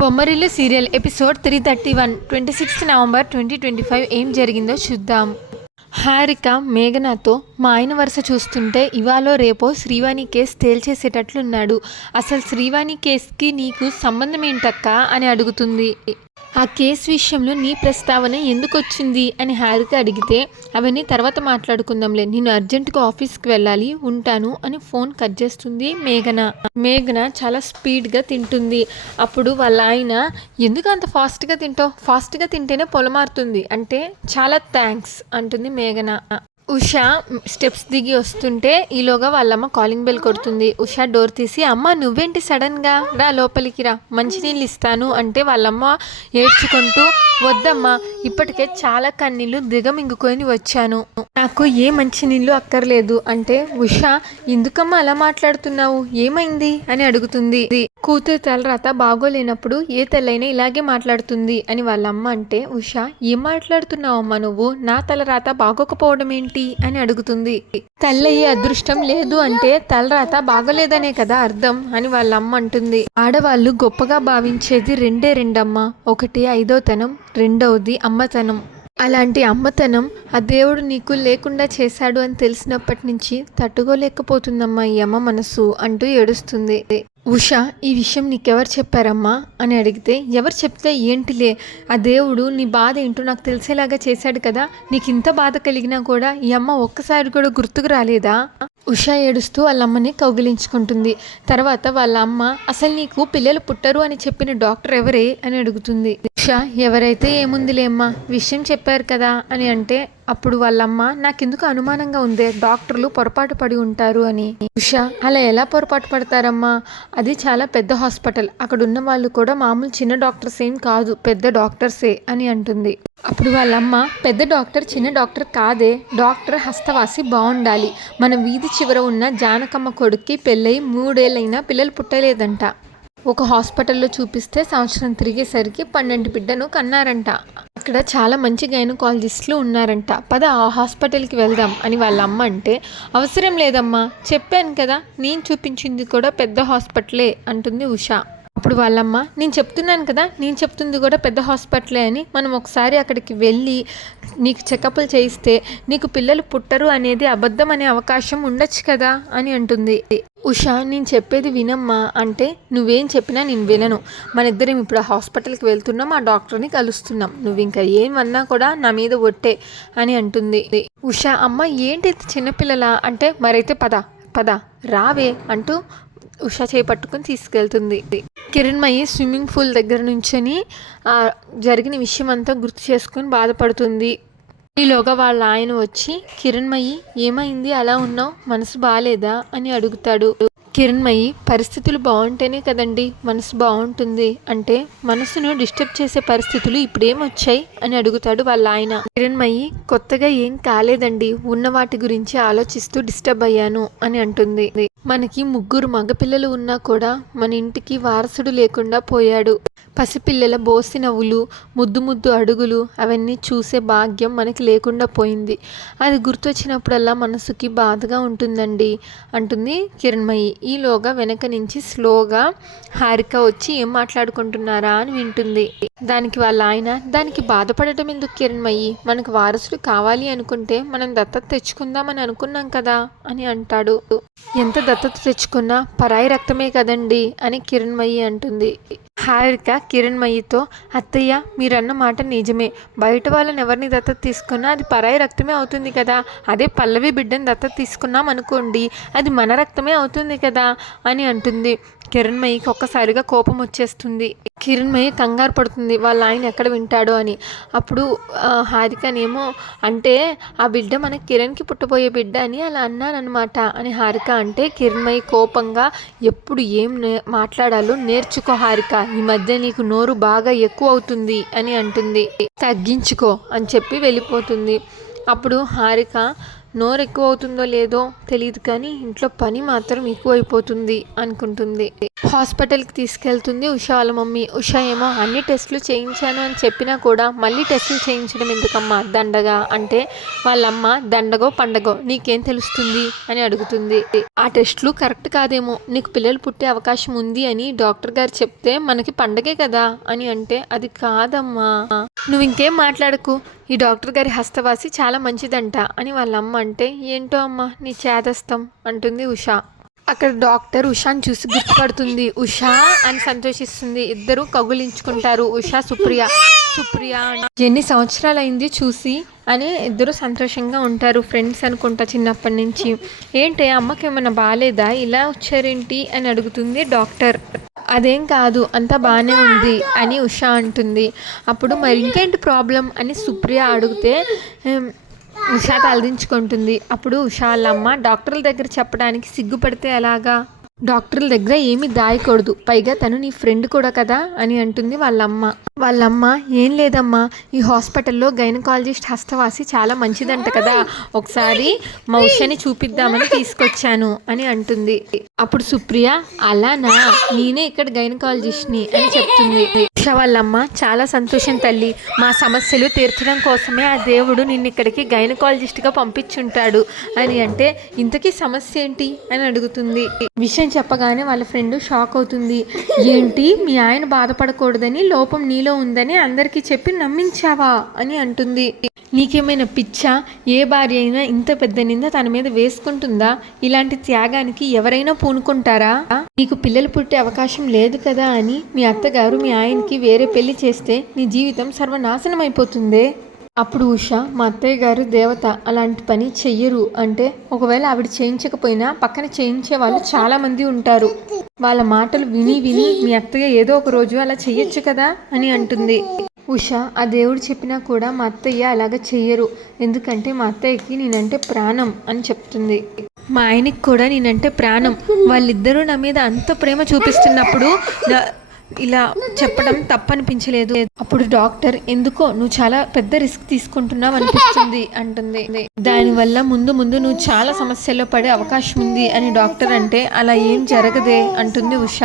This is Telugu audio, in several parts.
Bommarillu serial episode three thirty one twenty sixth November twenty twenty five ఏం జరిగిందో చూద్దాం. హారిక మేఘనాతో మా ఆయన వరుస చూస్తుంటే ఇవాళ రేపో శ్రీవాణి కేసు తేల్చేసేటట్లున్నాడు. అసలు శ్రీవాణి కేసుకి నీకు సంబంధం ఏంటక్క అని అడుగుతుంది. ఆ కేసు విషయంలో నీ ప్రస్తావన ఎందుకు వచ్చింది అని హారిక అడిగితే అవన్నీ తర్వాత మాట్లాడుకుందాంలే. నేను అర్జెంటుగా ఆఫీస్కి వెళ్ళాలి ఉంటాను అని ఫోన్ కట్ చేస్తుంది మేఘన. మేఘన చాలా స్పీడ్గా తింటుంది. అప్పుడు వాళ్ళ ఆయన ఎందుకు అంత ఫాస్ట్గా తింటావు? ఫాస్ట్గా తింటేనే పొలమారుతుంది. అంటే చాలా థ్యాంక్స్ అంటుంది మేఘన ఉషా స్టెప్స్ దిగి వస్తుంటే ఈలోగా వాళ్ళమ్మ కాలింగ్ బెల్ కొడుతుంది. ఉషా డోర్ తీసి అమ్మ నువ్వేంటి సడన్గా రా లోపలికి రా. మంచినీళ్ళు ఇస్తాను. అంటే వాళ్ళమ్మ ఏడ్చుకుంటూ వద్దమ్మా ఇప్పటికే చాలా కన్నీళ్ళు దిగమింగుకొని వచ్చాను. నాకు ఏ మంచినీళ్ళు అక్కర్లేదు. అంటే ఉషా ఎందుకమ్మా అలా మాట్లాడుతున్నావు? ఏమైంది? అని అడుగుతుంది. కూతురు తలరాత బాగోలేనప్పుడు ఏ తల్లైనా ఇలాగే మాట్లాడుతుంది. అని వాళ్ళమ్మ అంటే ఉషా ఏం మాట్లాడుతున్నావమ్మా నువ్వు? నా తలరాత బాగోకపోవడం ఏంటి అని అడుగుతుంది. తల్లయ్య అదృష్టం లేదు అంటే తలరాత బాగోలేదనే కదా అర్థం అని వాళ్ళ అమ్మ అంటుంది. ఆడవాళ్ళు గొప్పగా భావించేది రెండే రెండమ్మ. ఒకటి ఐదోతనం రెండవది అమ్మతనం. అలాంటి అమ్మతనం ఆ దేవుడు నీకు లేకుండా చేశాడు అని తెలిసినప్పటి నుంచి తట్టుకోలేకపోతుందమ్మా ఈ అమ్మ మనసు అంటూ ఏడుస్తుంది. ఉష ఈ విషయం నీకెవరు చెప్పారమ్మా? అని అడిగితే ఎవరు చెప్తే ఏంటిలే? ఆ దేవుడు నీ బాధ ఏంటో నాకు తెలిసేలాగా చేశాడు కదా? నీకు ఇంత బాధ కలిగినా కూడా ఈ అమ్మ ఒక్కసారి కూడా గుర్తుకు రాలేదా? ఉష ఏడుస్తూ వాళ్ళ అమ్మని కౌగిలించుకుంటుంది. తర్వాత వాళ్ళ అమ్మ అసలు నీకు పిల్లలు పుట్టరు అని చెప్పిన డాక్టర్ ఎవరే? అని అడుగుతుంది. ఉష ఎవరైతే ఏముందిలేమ్మా విషయం చెప్పారు కదా అని అంటే అప్పుడు వాళ్ళమ్మ నాకెందుకు అనుమానంగా ఉంది? డాక్టర్లు పొరపాటు పడి ఉంటారు అని. ఉష అలా ఎలా పొరపాటు పడతారమ్మా? అది చాలా పెద్ద హాస్పిటల్. అక్కడ ఉన్న వాళ్ళు కూడా మామూలు చిన్న డాక్టర్స్ ఏం కాదు పెద్ద డాక్టర్సే అని అంటుంది. అప్పుడు వాళ్ళమ్మ పెద్ద డాక్టర్ చిన్న డాక్టర్ కాదే. డాక్టర్ హస్తవాసి బాగుండాలి మన వీధి చివర ఉన్న జానకమ్మ కొడుక్కి పెళ్ళై మూడేళ్ళైనా పిల్లలు పుట్టలేదంట. ఒక హాస్పిటల్లో చూపిస్తే సంవత్సరం తిరిగేసరికి పన్నెండు బిడ్డను కన్నారంట. అక్కడ చాలా మంచి గైనకాలజిస్టులు ఉన్నారంట. పద ఆ హాస్పిటల్కి వెళ్దాం అని వాళ్ళ అమ్మ అంటే అవసరం లేదమ్మా చెప్పాను కదా నేను చూపించింది కూడా పెద్ద హాస్పిటలే అంటుంది ఉషా. అప్పుడు వాళ్ళమ్మ నేను చెప్తున్నాను కదా నేను చెప్తుంది కూడా పెద్ద హాస్పిటలే అని మనం ఒకసారి అక్కడికి వెళ్ళి నీకు చెకప్లు చేయిస్తే నీకు పిల్లలు పుట్టరు అనేది అబద్ధం అనే అవకాశం ఉండొచ్చు కదా అని అంటుంది. ఉషా నేను చెప్పేది వినమ్మా. అంటే నువ్వేం చెప్పినా నేను వినను. మన ఇద్దరం ఇప్పుడు హాస్పిటల్కి వెళ్తున్నాం ఆ డాక్టర్ని కలుస్తున్నాం. నువ్వు ఇంకా ఏమన్నా కూడా నా మీద ఒట్టే అని అంటుంది. ఉషా అమ్మ ఏంటి చిన్నపిల్లల? అంటే మరైతే పద పద రావే అంటూ ఉషా చేపట్టుకుని తీసుకెళ్తుంది. కిరణ్మయి స్విమ్మింగ్ పూల్ దగ్గర నుంచని ఆ జరిగిన విషయం అంతా గుర్తు చేసుకుని బాధపడుతుంది. ఈలోగా వాళ్ళ ఆయన వచ్చి కిరణ్మయి ఏమైంది? అలా ఉన్నావు? మనసు బాగాలేదా అని అడుగుతాడు. కిరణ్మయి పరిస్థితులు బాగుంటేనే కదండి మనసు బాగుంటుంది. అంటే మనసును డిస్టర్బ్ చేసే పరిస్థితులు ఇప్పుడేం వచ్చాయి? అని అడుగుతాడు వాళ్ళ ఆయన. కిరణ్మయి కొత్తగా ఏం కాలేదండి. ఉన్న వాటి గురించి ఆలోచిస్తూ డిస్టర్బ్ అయ్యాను అని అంటుంది. మనకి ముగ్గురు మగపిల్లలు ఉన్నా కూడా మన ఇంటికి వారసుడు లేకుండా పోయాడు. పసిపిల్లల బోసి నవ్వులు ముద్దు ముద్దు అడుగులు అవన్నీ చూసే భాగ్యం మనకి లేకుండా పోయింది. అది గుర్తొచ్చినప్పుడల్లా మనసుకి బాధగా ఉంటుందండి. అంటుంది కిరణ్మయి. ఈలోగా వెనక నుంచి స్లోగా హారిక వచ్చి ఏం మాట్లాడుకుంటున్నారా అని వింటుంది. దానికి వాళ్ళ ఆయన దానికి బాధపడటం ఎందుకు కిరణ్మయి? మనకు వారసుడు కావాలి అనుకుంటే మనం దత్తత తెచ్చుకుందామని అనుకున్నాం కదా అని అంటాడు. ఎంత దత్తత తెచ్చుకున్నా పరాయి రక్తమే కదండి అని కిరణ్మయి అంటుంది. హారిక కిరణ్మయితో అత్తయ్య మీరన్న మాట నిజమే. బయట వాళ్ళని ఎవరిని దత్తత తీసుకున్నా అది పరాయి రక్తమే అవుతుంది కదా. అదే పల్లవి బిడ్డని దత్తత తీసుకున్నాం అనుకోండి అది మన రక్తమే అవుతుంది కదా అని అంటుంది. కిరణ్మయికి ఒక్కసారిగా కోపం వచ్చేస్తుంది. కిరణ్మయి కంగారు పడుతుంది. వాళ్ళ ఆయన ఎక్కడ వింటాడో అని. అప్పుడు హారికనేమో అంటే ఆ బిడ్డ మన కిరణ్కి పుట్టబోయే బిడ్డ అని అలా అన్నానమాట అని హారిక అంటే కిరణ్మయి కోపంగా ఎప్పుడు ఏం మాట్లాడాలో నేర్చుకో హారిక. ఈ మధ్య నీకు నోరు బాగా ఎక్కువ అవుతుంది అని అంటుంది. తగ్గించుకో అని చెప్పి వెళ్ళిపోతుంది. అప్పుడు హారిక నోరు ఎక్కువ అవుతుందో లేదో తెలియదు కానీ ఇంట్లో పని మాత్రం ఎక్కువైపోతుంది అనుకుంటుంది. హాస్పిటల్కి తీసుకెళ్తుంది ఉషా వాళ్ళ మమ్మీ. ఉషా ఏమో అన్ని టెస్టులు చేయించాను అని చెప్పినా కూడా మళ్ళీ టెస్టులు చేయించడం ఎందుకమ్మా దండగా? అంటే వాళ్ళమ్మ దండగో పండగో నీకేం తెలుస్తుంది అని అడుగుతుంది. ఆ టెస్టులు కరెక్ట్ కాదేమో. నీకు పిల్లలు పుట్టే అవకాశం ఉంది అని డాక్టర్ గారు చెప్తే మనకి పండగే కదా అని అంటే అది కాదమ్మా. నువ్వు ఇంకేం మాట్లాడకు? ఈ డాక్టర్ గారి హస్తవాసి చాలా మంచిదంట. అని వాళ్ళ అమ్మ అంటే ఏంటో అమ్మ నీ చేదస్తం అంటుంది ఉషా. అక్కడ డాక్టర్ ఉషాని చూసి గుర్తుపడుతుంది. ఉషా అని సంతోషిస్తుంది. ఇద్దరు కగులించుకుంటారు. ఉషా సుప్రియ సుప్రియ ఎన్ని సంవత్సరాలు అయింది చూసి అని ఇద్దరు సంతోషంగా ఉంటారు ఫ్రెండ్స్ అనుకుంటా చిన్నప్పటి నుంచి. ఏంటి అమ్మకి ఏమైనా బాగాలేదా ఇలా వచ్చారేంటి? అని అడుగుతుంది డాక్టర్. అదేం కాదు అంతా బాగానే ఉంది అని ఉషా అంటుంది. అప్పుడు మరి ఇంకేంటి ప్రాబ్లం అని సుప్రియ అడిగితే ఉష ఉషా తలదించుకుంటుంది. అప్పుడు ఉషా వాళ్ళ అమ్మ డాక్టర్ల దగ్గర చెప్పడానికి సిగ్గుపడితే ఎలాగా? డాక్టర్ల దగ్గర ఏమీ దాయకూడదు. పైగా తను నీ ఫ్రెండ్ కూడా కదా అని అంటుంది వాళ్ళమ్మ. వాళ్ళమ్మ ఏం లేదమ్మా. ఈ హాస్పిటల్లో గైనకాలజిస్ట్ హస్తవాసి చాలా మంచిదంట కదా. ఒకసారి మా ఉషని చూపిద్దామని తీసుకొచ్చాను అని అంటుంది. అప్పుడు సుప్రియ అలానా? నేనే ఇక్కడ గైనకాలజిస్ట్ని అని చెప్తుంది. ఉష వాళ్ళమ్మ చాలా సంతోషం తల్లి. మా సమస్యలు తీర్చడం కోసమే ఆ దేవుడు నిన్ను ఇక్కడికి గైనకాలజిస్ట్గా పంపించుంటాడు. అని అంటే ఇంతకీ సమస్య ఏంటి? అని అడుగుతుంది. విషయం చెప్పగానే వాళ్ళ ఫ్రెండ్ షాక్ అవుతుంది. ఏంటి? మీ ఆయన బాధపడకూడదని లోపం నీలో ఉందని అందరికీ చెప్పి నమ్మించావా? అని అంటుంది. నీకేమైనా పిచ్చా? ఏ భార్య అయినా ఇంత పెద్ద నింద తన మీద వేసుకుంటుందా? ఇలాంటి త్యాగానికి ఎవరైనా పూనుకుంటారా? నీకు పిల్లలు పుట్టే అవకాశం లేదు కదా అని మీ అత్తగారు మీ ఆయనకి వేరే పెళ్ళి చేస్తే నీ జీవితం సర్వనాశనం అయిపోతుందే అప్పుడు ఉష మా అత్తయ్య గారు దేవత అలాంటి పని చెయ్యరు. అంటే ఒకవేళ ఆవిడ చేయించకపోయినా పక్కన చేయించే వాళ్ళు చాలామంది ఉంటారు. వాళ్ళ మాటలు విని విని మీ అత్తయ్య ఏదో ఒక రోజు అలా చెయ్యొచ్చు కదా? అని అంటుంది. ఉష ఆ దేవుడు చెప్పినా కూడా మా అత్తయ్య అలాగ చెయ్యరు. ఎందుకంటే మా అత్తయ్యకి నేనంటే ప్రాణం అని చెప్తుంది. మా ఆయనకి కూడా నేనంటే ప్రాణం. వాళ్ళిద్దరూ నా మీద అంత ప్రేమ చూపిస్తున్నప్పుడు ఇలా చెప్పడం తప్పనిపించలేదు. అప్పుడు డాక్టర్ ఎందుకో నువ్వు చాలా పెద్ద రిస్క్ తీసుకుంటున్నావు అనిపిస్తుంది అంటుంది. దానివల్ల ముందు ముందు నువ్వు చాలా సమస్యల్లో పడే అవకాశం ఉంది అని డాక్టర్ అంటే అలా ఏం జరగదే అంటుంది ఉష.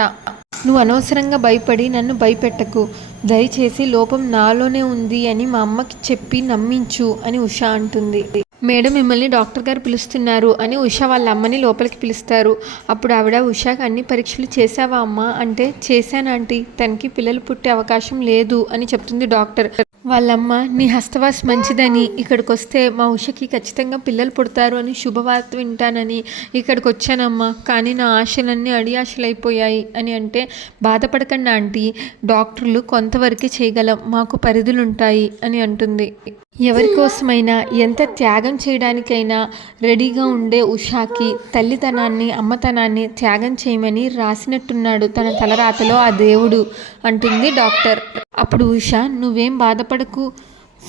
నువ్వు అనవసరంగా భయపడి నన్ను భయపెట్టకు. దయచేసి లోపం నాలోనే ఉంది అని మా అమ్మకి చెప్పి నమ్మించు అని ఉష అంటుంది. మేడం మిమ్మల్ని డాక్టర్ గారు పిలుస్తున్నారు అని ఉష వాళ్ళ అమ్మని లోపలికి పిలుస్తారు. అప్పుడు ఆవిడ ఉషాకి అన్ని పరీక్షలు చేశావా అమ్మ? అంటే చేశానంటీ తనకి పిల్లలు పుట్టే అవకాశం లేదు అని చెప్తుంది డాక్టర్. వాళ్ళమ్మ నీ హస్తవాస్ మంచిదని. ఇక్కడికి వస్తే మా ఉషకి ఖచ్చితంగా పిల్లలు పుడతారు అని శుభవార్త వింటానని. ఇక్కడికి వచ్చానమ్మా కానీ నా ఆశలన్నీ అడియాశలైపోయాయి అని అంటే బాధపడకండి ఆంటీ. డాక్టర్లు కొంతవరకే చేయగలం. మాకు పరిధులుంటాయి అని అంటుంది. ఎవరి కోసమైనా ఎంత త్యాగం చేయడానికైనా రెడీగా ఉండే ఉషాకి తల్లితనాన్ని అమ్మతనాన్ని త్యాగం చేయమని రాసినట్టున్నాడు తన తలరాతలో ఆ దేవుడు అంటుంది డాక్టర్. అప్పుడు ఉష నువ్వేం బాధపడకు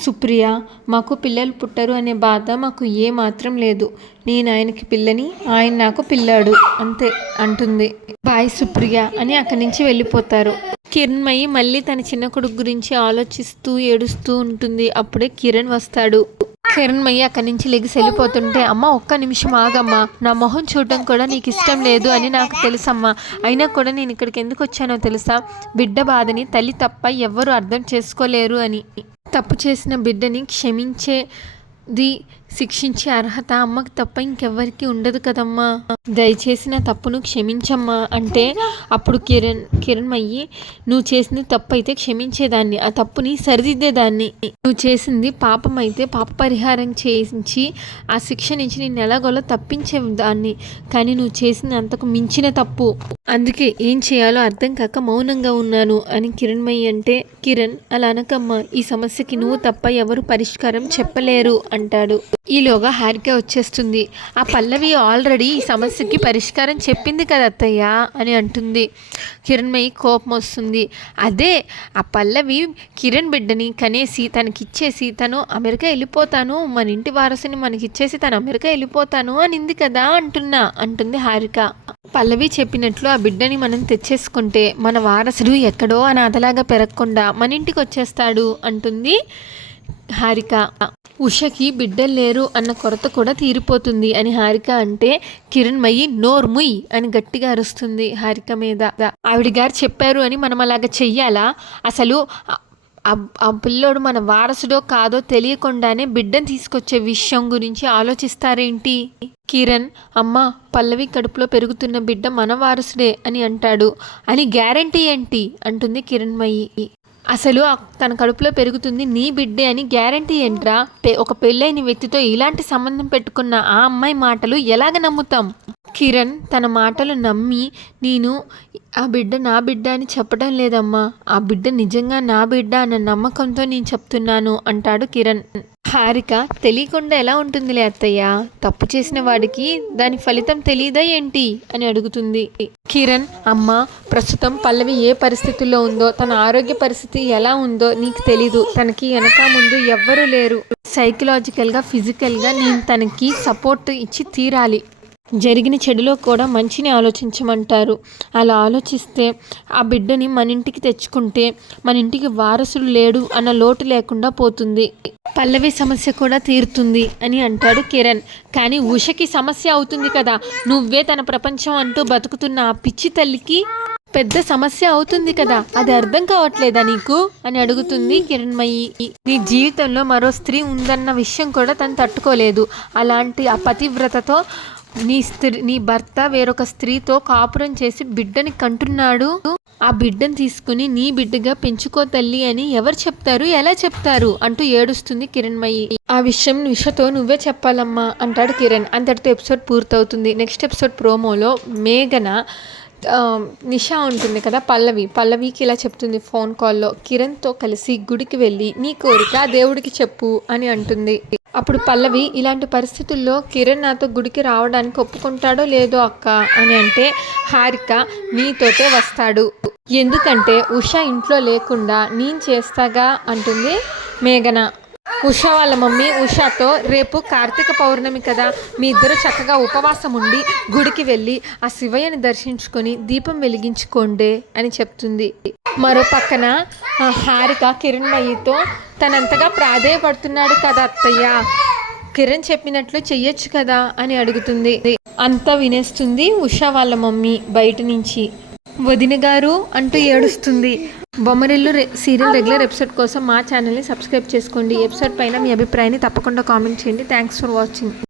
సుప్రియ మాకు పిల్లలు పుట్టరు అనే బాధ మాకు ఏ మాత్రం లేదు. నేను ఆయనకి పిల్లని ఆయన నాకు పిల్లాడు అంతే అంటుంది. బాయ్ సుప్రియ అని అక్కడి నుంచి వెళ్ళిపోతారు. కిరణ్మయి మళ్ళీ తన చిన్న కొడుకు గురించి ఆలోచిస్తూ ఏడుస్తూ ఉంటుంది. అప్పుడే కిరణ్ వస్తాడు. కిరణ్మయి అక్కడి నుంచి లెగిసి వెళ్ళిపోతుంటే అమ్మ ఒక్క నిమిషం ఆగమ్మా. నా మొహం చూడటం కూడా నీకు ఇష్టం లేదు అని నాకు తెలుసమ్మా. అయినా కూడా నేను ఇక్కడికి ఎందుకు వచ్చానో తెలుసా? బిడ్డ బాధని తల్లి తప్ప ఎవ్వరూ అర్థం చేసుకోలేరు అని. తప్పు చేసిన బిడ్డని క్షమించేది శిక్షించే అర్హత అమ్మకి తప్ప ఇంకెవ్వరికి ఉండదు కదమ్మా. దయచేసి నా తప్పును క్షమించమ్మా. అంటే అప్పుడు కిరణ్ కిరణ్ అయ్యి నువ్వు చేసింది తప్పు అయితే క్షమించేదాన్ని. ఆ తప్పుని సరిదిద్దేదాన్ని. నువ్వు చేసింది పాపం అయితే పాప పరిహారం చేయించి ఆ శిక్ష నుంచి నేను ఎలాగోలా తప్పించే దాన్ని కానీ నువ్వు చేసింది అంతకు మించిన తప్పు. అందుకే ఏం చేయాలో అర్థం కాక మౌనంగా ఉన్నాను అని కిరణ్మయ్య అంటే కిరణ్ అలా అనకమ్మా. ఈ సమస్యకి నువ్వు తప్ప ఎవరు పరిష్కారం చెప్పలేరు అంటాడు. ఈలోగా హారిక వచ్చేస్తుంది. ఆ పల్లవి ఆల్రెడీ ఈ సమస్యకి పరిష్కారం చెప్పింది కదా అత్తయ్య అని అంటుంది. కిరణ్మయి కోపం వస్తుంది. అదే ఆ పల్లవి కిరణ్ బిడ్డని కనేసి తనకిచ్చేసి తను అమెరికా వెళ్ళిపోతాను. మన ఇంటి వారసుని మనకిచ్చేసి తను అమెరికా వెళ్ళిపోతాను అనింది కదా అంటున్నా అంటుంది హారిక. పల్లవి చెప్పినట్లు ఆ బిడ్డని మనం తెచ్చేసుకుంటే మన వారసుడు ఎక్కడో అనాథలాగా పెరగకుండా మన ఇంటికి వచ్చేస్తాడు అంటుంది హారిక ఉషకి బిడ్డలు లేరు అన్న కొరత కూడా తీరిపోతుంది అని హారిక అంటే కిరణ్మయి నోర్ముయ్ అని గట్టిగా అరుస్తుంది హారిక మీద. ఆవిడ గారు చెప్పారు అని మనం అలాగ చెయ్యాలా? అసలు ఆ- పిల్లోడు మన వారసుడో కాదో తెలియకుండానే బిడ్డను తీసుకొచ్చే విషయం గురించి ఆలోచిస్తారేంటి? కిరణ్ అమ్మ పల్లవి కడుపులో పెరుగుతున్న బిడ్డ మన వారసుడే అని అంటాడు. అని గ్యారంటీ ఏంటి? అంటుంది కిరణ్మయి. అసలు తన కడుపులో పెరుగుతుంది నీ బిడ్డే అని గ్యారంటీ ఏంట్రా? ఒక పెళ్ళైన వ్యక్తితో ఇలాంటి సంబంధం పెట్టుకున్న ఆ అమ్మాయి మాటలు ఎలాగ నమ్ముతాం? కిరణ్ తన మాటలు నమ్మి నేను ఆ బిడ్డ నా బిడ్డ అని చెప్పడం లేదమ్మా. ఆ బిడ్డ నిజంగా నా బిడ్డ అన్న నమ్మకంతో నేను చెప్తున్నాను అంటాడు కిరణ్. హారిక తెలియకుండా ఎలా ఉంటుందిలే అత్తయ్య? తప్పు చేసిన వాడికి దాని ఫలితం తెలియదా ఏంటి? అని అడుగుతుంది. కిరణ్ అమ్మ ప్రస్తుతం పల్లవి ఏ పరిస్థితుల్లో ఉందో తన ఆరోగ్య పరిస్థితి ఎలా ఉందో నీకు తెలీదు. తనకి వెనక ముందు ఎవ్వరూ లేరు. సైకలాజికల్గా ఫిజికల్గా నేను తనకి సపోర్ట్ ఇచ్చి తీరాలి. జరిగిన చెడులో కూడా మంచిని ఆలోచించమంటారు. అలా ఆలోచిస్తే ఆ బిడ్డని మన ఇంటికి తెచ్చుకుంటే మన ఇంటికి వారసుడు లేడు అన్న లోటు లేకుండా పోతుంది. పల్లవి సమస్య కూడా తీరుతుంది అని అంటాడు కిరణ్. కానీ ఉషకి సమస్య అవుతుంది కదా. నువ్వే తన ప్రపంచం అంటూ బతుకుతున్న ఆ పిచ్చి తల్లికి పెద్ద సమస్య అవుతుంది కదా. అది అర్థం కావట్లేదా నీకు? అని అడుగుతుంది కిరణ్మయి. నీ జీవితంలో మరో స్త్రీ ఉందన్న విషయం కూడా తను తట్టుకోలేదు. అలాంటి ఆ పతివ్రతతో నీ స్త్రీ నీ భర్త వేరొక స్త్రీతో కాపురం చేసి బిడ్డని కంటున్నాడు. ఆ బిడ్డను తీసుకుని నీ బిడ్డగా పెంచుకో తల్లి అని ఎవరు చెప్తారు? ఎలా చెప్తారు? అంటూ ఏడుస్తుంది కిరణ్మయి. ఆ విషయం నిషతో నువ్వే చెప్పాలమ్మా అంటాడు కిరణ్. అంతటితో ఎపిసోడ్ పూర్తవుతుంది. నెక్స్ట్ ఎపిసోడ్ ప్రోమోలో మేఘన నిషా ఉంటుంది కదా పల్లవి. పల్లవికి ఇలా చెప్తుంది ఫోన్ కాల్లో కిరణ్తో కలిసి గుడికి వెళ్ళి నీ కోరిక దేవుడికి చెప్పు అని అంటుంది. అప్పుడు పల్లవి ఇలాంటి పరిస్థితుల్లో కిరణ్ నాతో గుడికి రావడానికి ఒప్పుకుంటాడో లేదో అక్క అని అంటే హారిక నీతోటే వస్తాడు. ఎందుకంటే ఉష ఇంట్లో లేకుండా నేను చేస్తాగా అంటుంది మేఘన. ఉషా వాళ్ళ మమ్మీ ఉషాతో రేపు కార్తీక పౌర్ణమి కదా. మీ ఇద్దరు చక్కగా ఉపవాసం ఉండి గుడికి వెళ్ళి ఆ శివయ్యని దర్శించుకొని దీపం వెలిగించుకోండి అని చెప్తుంది. మరో పక్కన హారిక హారిక కిరణ్మయితో తనంతగా ప్రాధేయపడుతున్నాడు కదా అత్తయ్య. కిరణ్ చెప్పినట్లు చెయ్యొచ్చు కదా అని అడుగుతుంది. అంతా వినేస్తుంది ఉషా వాళ్ళ మమ్మీ బయట నుంచి. వదిన గారు అంటూ ఏడుస్తుంది. బొమ్మరిల్లు సీరియల్ రెగ్యులర్ ఎపిసోడ్ కోసం మా ఛానల్ని సబ్స్క్రైబ్ చేసుకోండి. ఎపిసోడ్ పైన మీ అభిప్రాయాన్ని తప్పకుండా కామెంట్ చేయండి. Thanks for watching.